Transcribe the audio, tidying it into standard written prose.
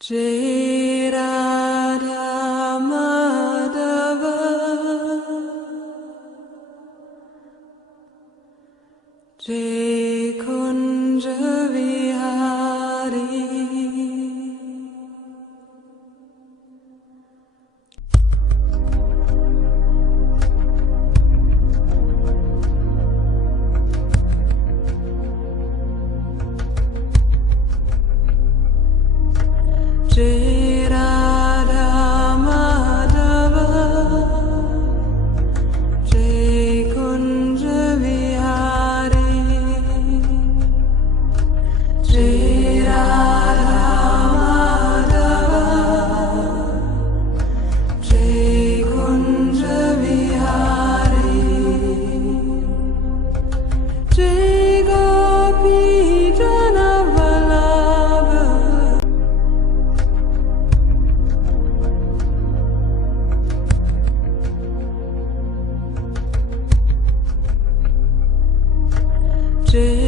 Jai Radha Madhava Jai Kunja Vihari Jai Radha Madhava Jai Kunja Vihari Jai Radha Madhava Jai Kunja Vihari Jai Gopi Jana Vallabha Jai